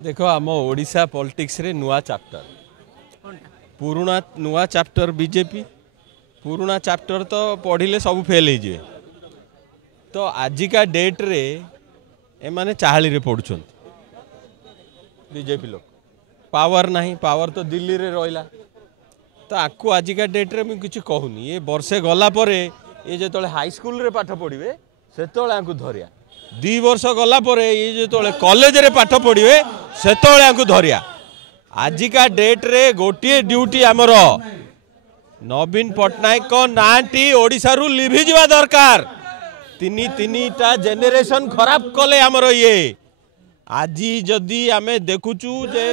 देख आम ओडिशा पॉलिटिक्स रे नुआ चैप्टर पुराना नुआ चैप्टर बीजेपी पुराना चैप्टर तो पढ़िले सब फेल हो जाए तो आजिका डेट रे एमाने चाहली रे पढ़ुछन बीजेपी लोग पावर नहीं पावर तो दिल्ली रे रहिला तो आकु आजिका डेट रे मैं किसी कहूनी ये वर्षे गला परे ये जो हाई स्कूल रे पाठ पढ़िबे सेतोले आंकु धरिया 2 वर्ष गला परे ये जो कॉलेज रे पाठ पढ़िबे सेतोले आंकु धरिया आजिका डेट रे गोटे ड्यूटी आमर नवीन पट्टनायक को नाटी ओडिशा रु लिभि जिवा दरकार तीन जेनेरेशन खराब कले आमर ये आज जदि आमे देखुचु जे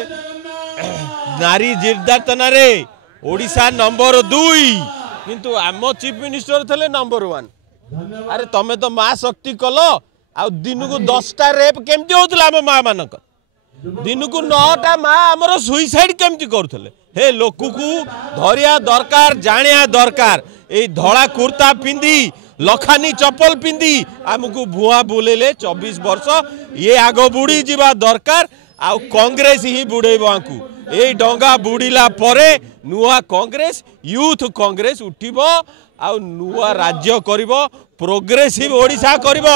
नारी निर्यातना रे ओडिशा नंबर 2 किंतु आम चीफ मिनिस्टर थे नंबर 1 अरे तमें तो माँ शक्ति कल आ दिन को 10टा रेप केमती होता आम माँ मानक दिन को 9टा माँ आमर सुइसाइड केमती करुले हे लोक को धरिया दरकार जानिया दरकार ए धड़ा कुर्ता पिंदी लखानी चप्पल पिंदी आमको भुआ बुलेले 24 वर्ष ये आग बुड़ी जीवा दरकार आ कांग्रेस ही बुड़ेब आंकू ए डंगा बुड़ीला परे नुआ कांग्रेस यूथ कांग्रेस उठिब आ नुआ राज्य करिब प्रोग्रेसिव ओडिशा करिब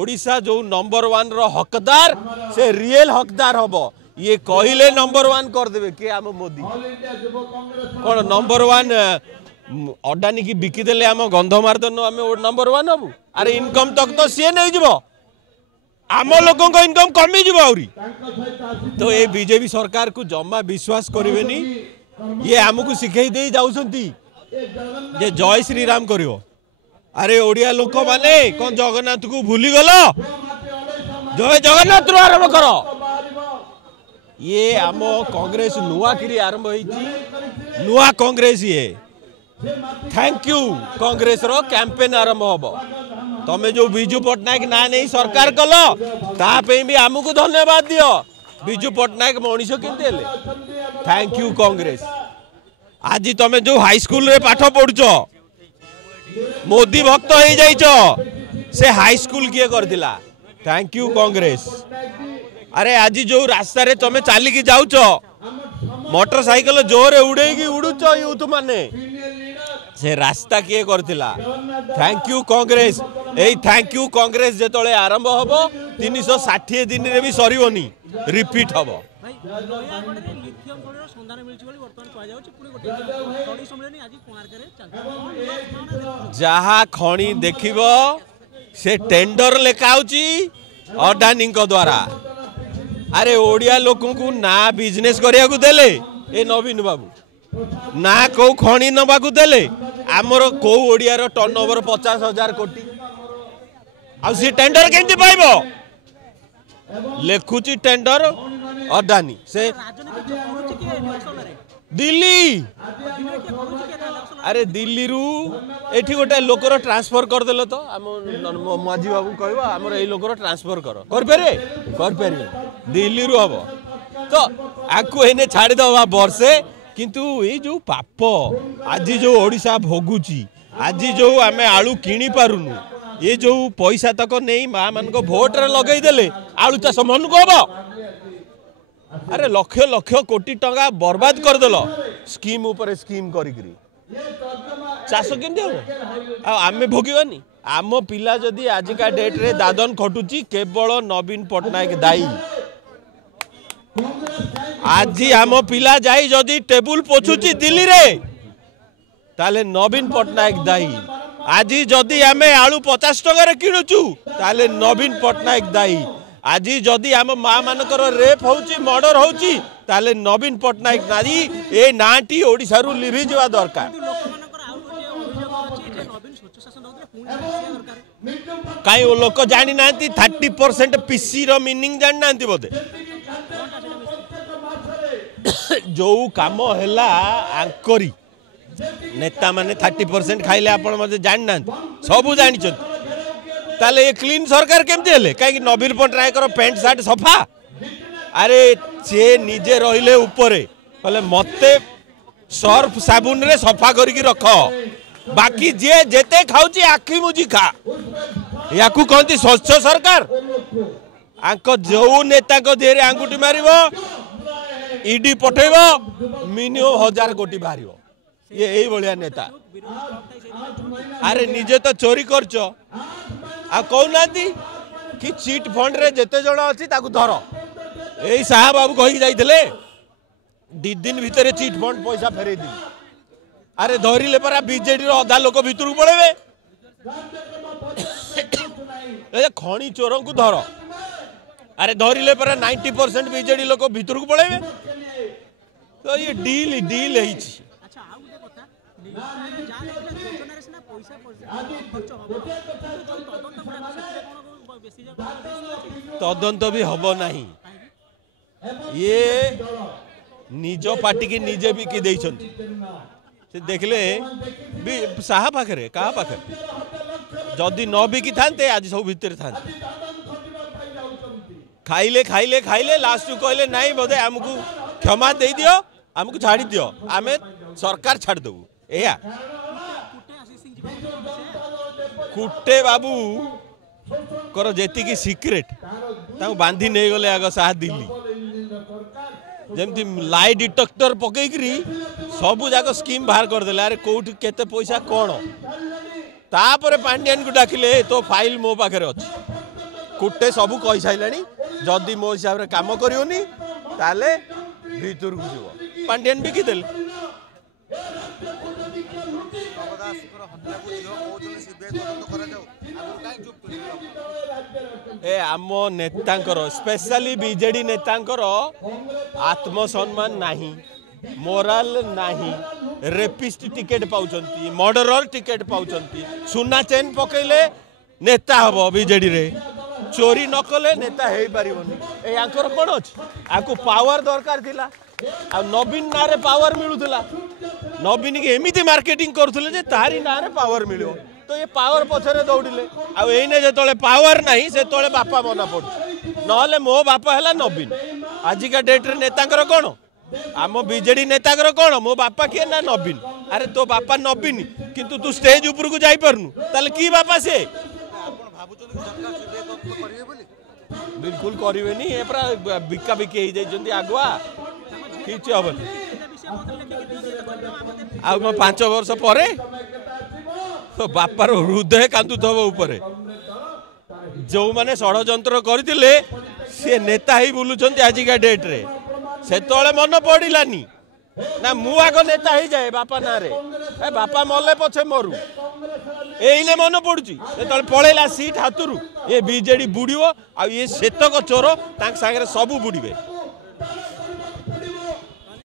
ओडिशा जो नंबर 1 रो हकदार से रियल हकदार हबो ये कहिले नंबर 1 कर देबे के आम मोदी कोन नंबर 1 अडानी की बिकी देले आम गंधमार्दन आम नंबर 1 हबु अरे इनकम तक तो सी नहीं जीवो आम लोगों को इनकम कमी जीवो आउरी तो ये बीजेपी सरकार को जम्मा विश्वास करिवेनी ये आमको शिखई दे जाउसंती जे जय श्री राम करिवो अरे ओडिया लोक माने कौन जगन्नाथ को भूली गल जय जगन्नाथ रो आरंभ कर ये आम कांग्रेस नुआ किरी आरंभ होई नुआ कांग्रेस ये थैंक यू कांग्रेस रो कैंपेन आरंभ होबो तमे जो बिजू पट्टनायक ना नहीं सरकार कल तापे भी आमको धन्यवाद दियो बिजू पट्टनायक मनीष केंते हेले थैंक यू कांग्रेस आज तमे जो हाई स्कूल रे पाठ पढ़ुछ मोदी भक्त हो जाइछो से हाई स्कूल किए करथिला थैंक यू कांग्रेस अरे आज जो रास्ता रे तमे चालिकी जाउछ मोटरसाइकिल जोरे उड़ेगी उड़ुछ यूथ माने से रास्ता किए करथिला थैंक यू कांग्रेस ए थैंक यू कांग्रेस जेतले आरंभ हबो 360 दिन रे भी सरीवनी रिपीट हबो जहा खणी देखिब से टेंडर लेखाउची अडानी द्वारा अरे ओडिया लोक को ना बिजनेस करिया को देले ए नवीन बाबू ना को खणी नबा को देले आमर को ओडिया रो टर्नओवर 50,000 कोटी आ सी टेंडर केंती पाइबो लेखुची टेंडर अडानी से दिल्ली अरे दिल्ली रु एठी गोटे लोकर ट्रांसफर कर देलो तो आम माझी बाबू कहबो हमर एई लोकर ट्रांसफर कर पारे दिल्ली रु हबो तो आकु एने छाड़ी दवा वर्षे किंतु ये जो पाप आज जो ओडिशा भोगुची आज जो आमे आलू किनी पारुनु ये जो पैसा तक नहीं माँ मान को भोट रे लगई देले आलू चाष मन को हबो अरे लक्ष लक्ष कोटी टंका बर्बाद कर देलो स्कीम ऊपर स्कीम करिकरी चाष केमती हम आमे भोगिबानी आम पिला जदि आजिका डेट रे दादन खटुची केवल नवीन पट्टनायक दायी आज आम पिला जाई जदि टेबुल पोछुची दिल्ली रे ताले नवीन पट्टनायक दायी आज जदि आमे आलू 50 टका रे किणुचु ताले नवीन पट्टनायक दायी आज जदि आम माँ मानकर रेप होची मर्डर होची ताले नवीन पट्टनायक दायी ए नाटी ओडिशा रु लिभि जिवा दरकार कई लोक जानी ना 30% पीसी रो मीनिंग जानी ना बोधे जो काम हैला आंकरी नेता माने 30% खाइले आपण मते जानि ना सब जानि ताले ये क्लीन सरकार केमती हेले कहीं नवीन पट्टनायक पैंट सार्ट सफा अरे सी निजे रहिले ऊपर कहले मते सर्फ साबुन रे सफा करके रख बाकी जे जेते खाऊची आखी मुजी खा या कहती स्वच्छ सरकार जो नेता देहरे आंगुठी मार ईडी पठेब मिनिमम 1000 कोटी बाहर ये यही भाया नेता अरे निजे तो चोरी कर कहना कि चिट फंड रे जेते जण अच्छी धर यही साहा बाबू कही जाइए 2 दिन भितर चिट फंड पैसा फेरे दी अरे धरिले परा बीजेडी अधा लोक भितर पड़े खणी चोर को धर अरे धरिले परा 90% बीजेडी लोक भितर को पड़े तो ये डील डील है तदंत भी हम नहीं ये निज पार्टी की निजे बिकी से देखले भी साहा पाखे क्या पाखे जदि न बिकी था आज सब भितर था खाइले खाइले खाइले लास्ट कहले नहीं बोधे आमको क्षमा दे दियो आमको छाड़ी दियो आमे सरकार छाड़ देबू या कुटे बाबू कर जेती की सीक्रेट बांधी नहीं गले आग साहा दिल्ली जमती लाई डिटेक्टर पकईकरी सबू जाक स्कीम बाहर करदे अरे कौट केते पैसा कौन तापर पांड्यान को डाकिले तो फाइल मो पाखे अच्छी कुटे सबू कही सारे जदि मो हिसाब से कम करियोनी ताले भीतर को जीव पांड्यान बिकिदेले ए आम नेतांकर स्पेशली बीजेडी नेतांकर आत्मसम्मान नहीं मोराल नहीं रेपिस्ट टिकेट पाउचंती मर्डरर टिकेट पाउचंती सुना चेन पकईले नेता हम बीजेडी रे चोरी न कले नेता हो पारबनी यार कौन अच्छी आपको पावर दरकार थिला आ नवीन ना रे पावर मिलूला नवीन की एमती मार्केटिंग करुले तारी ना रे पावर मिलो तो ये पावर पछरे दौड़िले आईने जो पावर नहीं से तले बापा मना पड़ू ना मो बापा है नवीन आजिका डेट्रे नेता कौन आम बीजेडी नेता कौन मो बापा किए ना नवीन अरे तो बापा नवीन किंतु तू स्टेज ऊपर को जाई परनु ताले की बापा से बिल्कुल करेनि ये पूरा बिका बिकी हो जाती आगुआ किसी हम आ 5 वर्ष पर तो बापार हृदय कांदुथब ऊपर जो माने षड्यंत्र करथिले से नेता ही बुलुचंती आजिका डेट रे से तोले मन पड़िलानी ना मु आग नेता ही जाए बापा ना रे ए बापा मले पछे मरु एइने मन पड़ुची से पळेला सीट हाथुरु ये बीजेडी बुड़ियो आ ये सेतक चोर तांक सागरे सबु बुड़ीबे।